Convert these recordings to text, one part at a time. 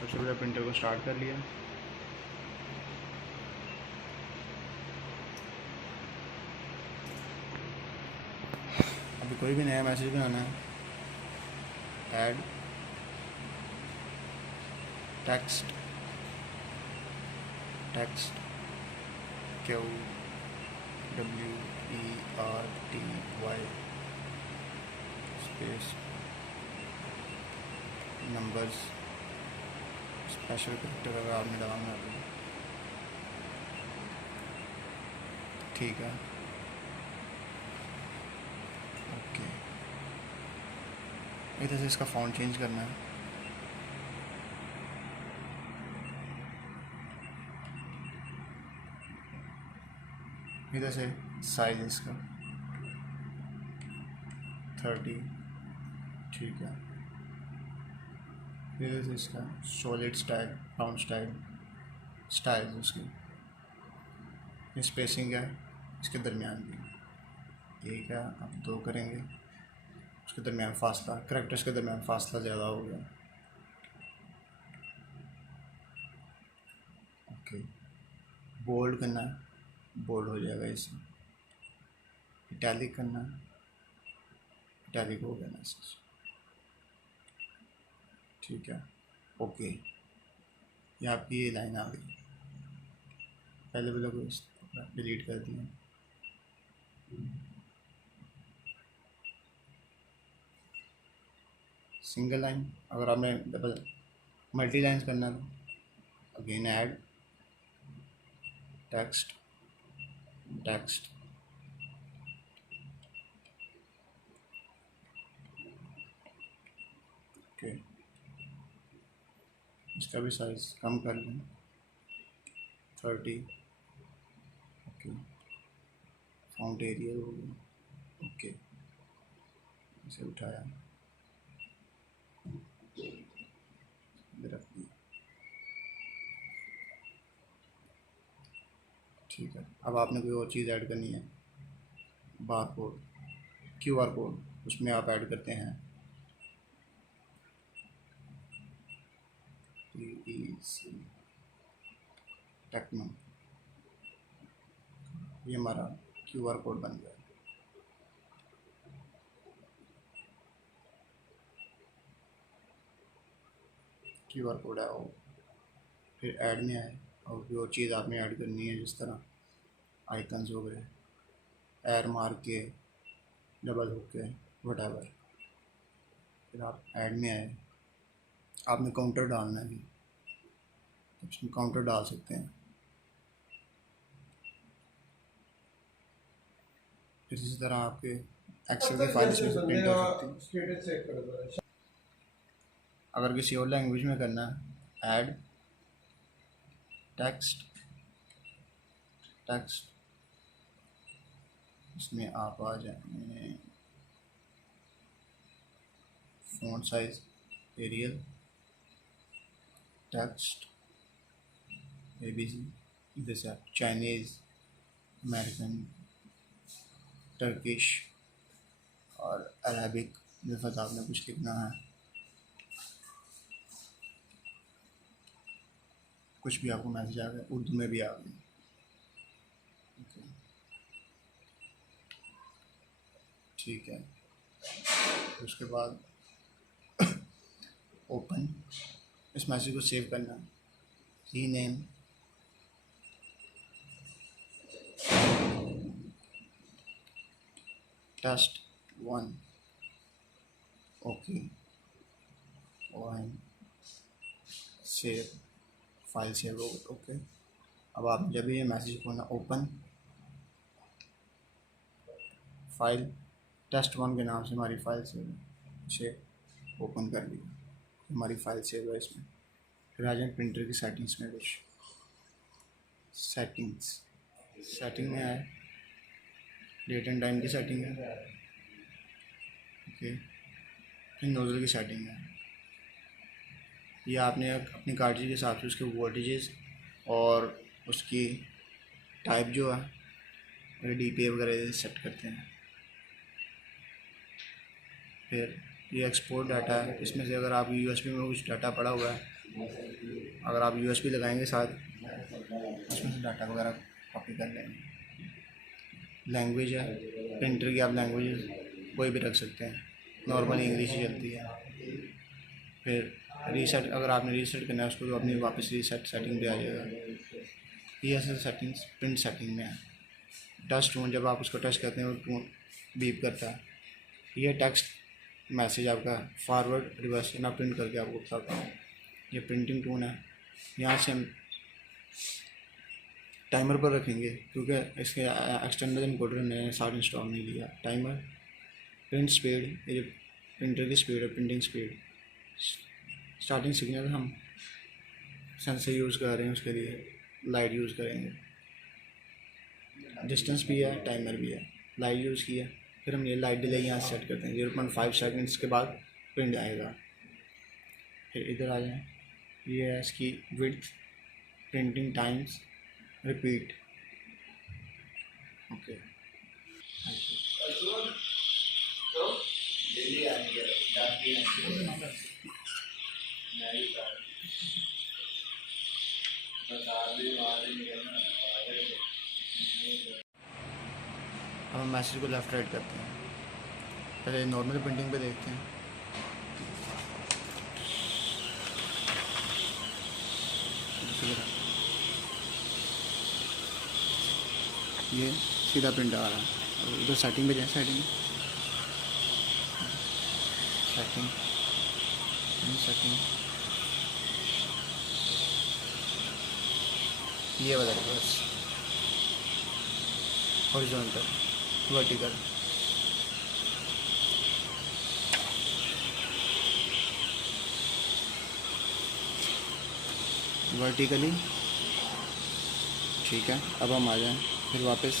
सबसे पहले प्रिंटर को स्टार्ट कर लिया। अभी कोई भी नया मैसेज बनाना है, add text text QWERTY space numbers special character अगर आपने डालना है तो ठीक है। ओके, इधर से इसका फ़ॉन्ट चेंज करना है। इधर से साइज इसका 30, ठीक है। इधर से इसका सॉलिड स्टाइल, राउंड स्टाइल्स उसकी स्पेसिंग है इसके दरमियान की, ठीक है। अब 2 करेंगे, उसके दरमियान फासला, करैक्टर्स के दरमियान फासला ज़्यादा हो गया। ओके, बोल्ड करना है, बोल्ड हो जाएगा इससे। इटैलिक करना है, इटैलिक हो गया ना इससे, ठीक है। ओके, ये आपकी ये लाइन आ गई। पहले वाले को डिलीट कर दिया। सिंगल लाइन, अगर आपने डबल मल्टी लाइन्स करना है तो अगेन ऐड टेक्स्ट ओके, इसका भी साइज कम कर लें 30। ओके, फाउंट एरिया हो गया। ओके, इसे उठाया, रख दिया, ठीक है। अब आपने कोई और चीज़ ऐड करनी है, बार कोड, QR कोड, उसमें आप ऐड करते हैं टेक्नो, ये हमारा QR कोड बन गया। QR कोड है वो, फिर ऐड में आए और कोई और चीज़ आपने ऐड करनी है, जिस तरह आइकन्स हो गए, एर मार के, डबल हुक के, वटएवर। फिर आप ऐड में आए, आपने काउंटर डालना है, इसमें काउंटर डाल सकते हैं। फिर इसी तरह आपके एक्सेल की फाइल इसमें से प्रिंट हो सकती है। अगर किसी और लैंग्वेज में करना है, ऐड टेक्स्ट इसमें आप आ जाएंगे font size Arial text ABC, जैसे आप चाइनीज़, अमेरिकन, टर्किश और अरबिक लफ्ज़ आपने कुछ लिखना है, कुछ भी आपको मैसेज आ गया, उर्दू में भी आ गया। ठीक है, उसके बाद ओपन, इस मैसेज को सेव करना, रीनेम, टेस्ट 1, ओके, और सेव, फाइल सेव हो गई। ओके, अब आप जब ये मैसेज खोलना, ओपन फाइल, टेस्ट 1 के नाम से हमारी फाइल सेव है, इसे ओपन कर लिया, हमारी फाइल सेव है इसमें। फिर आ जाए प्रिंटर की सेटिंग्स में, कुछ सेटिंग में आए, डेट एंड टाइम की सेटिंग है, ओके। फिर नोज़ल की सेटिंग है, ये आपने अपनी कार्ट्रिज के हिसाब से उसके वोल्टेजेस और उसकी टाइप जो है DPA वगैरह सेट करते हैं। फिर ये एक्सपोर्ट डाटा है, इसमें से अगर आप USB में कुछ डाटा पड़ा हुआ है अगर आप यूएसबी लगाएंगे साथ, उसमें से डाटा वगैरह कॉपी कर लेंगे। लैंग्वेज है, प्रिंटर की आप लैंग्वेज कोई भी रख सकते हैं, नॉर्मली इंग्लिश ही चलती है। फिर रीसेट, अगर आपने रीसेट करना है उसको तो अपनी वापस रीसेट सेटिंग पे आ जाएगा। ये ऐसे सेटिंग्स प्रिंट सेटिंग में है। टच टोन, जब आप उसको टच करते हैं वो टोन बीप करता है। ये टेक्स्ट मैसेज आपका फॉरवर्ड रिवर्स मैं प्रिंट करके आपको बताता हूँ। ये प्रिंटिंग टोन है। यहाँ से हम टाइमर पर रखेंगे क्योंकि इसके एक्सटर्नल इनकोडर मैंने साथ इंस्टॉल नहीं किया। टाइमर, प्रिंट स्पीड, ये प्रिंटर की स्पीड है, प्रिंटिंग स्पीड। स्टार्टिंग सिग्नल हम सेंसर यूज़ कर रहे हैं, उसके लिए लाइट यूज़ करेंगे। डिस्टेंस भी है, टाइमर भी है। लाइट यूज़ किया, फिर हम ये लाइट डिले यहाँ सेट करते हैं 0.5 सेकेंड्स के बाद प्रिंट आएगा। फिर इधर आ जाए, ये है इसकी width, printing times, repeat. Okay, अब हम मैसेज को लेफ़्ट राइट करते हैं। पहले नॉर्मल प्रिंटिंग पे देखते हैं। ये सीधा प्रिंट आ रहा है। अब इधर सेटिंग पे जाए, सेटिंग सेटिंग सेटिंग, ये वाला बस हॉरिजॉन्टल, वर्टिकल। वर्टिकली ठीक है। अब हम आ जाएं फिर वापस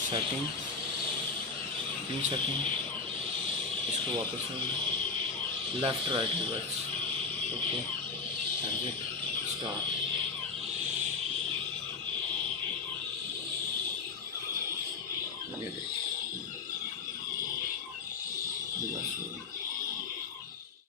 सेटिंग, इन सेटिंग, इसको वापस left right reverse. Okay, exit, start.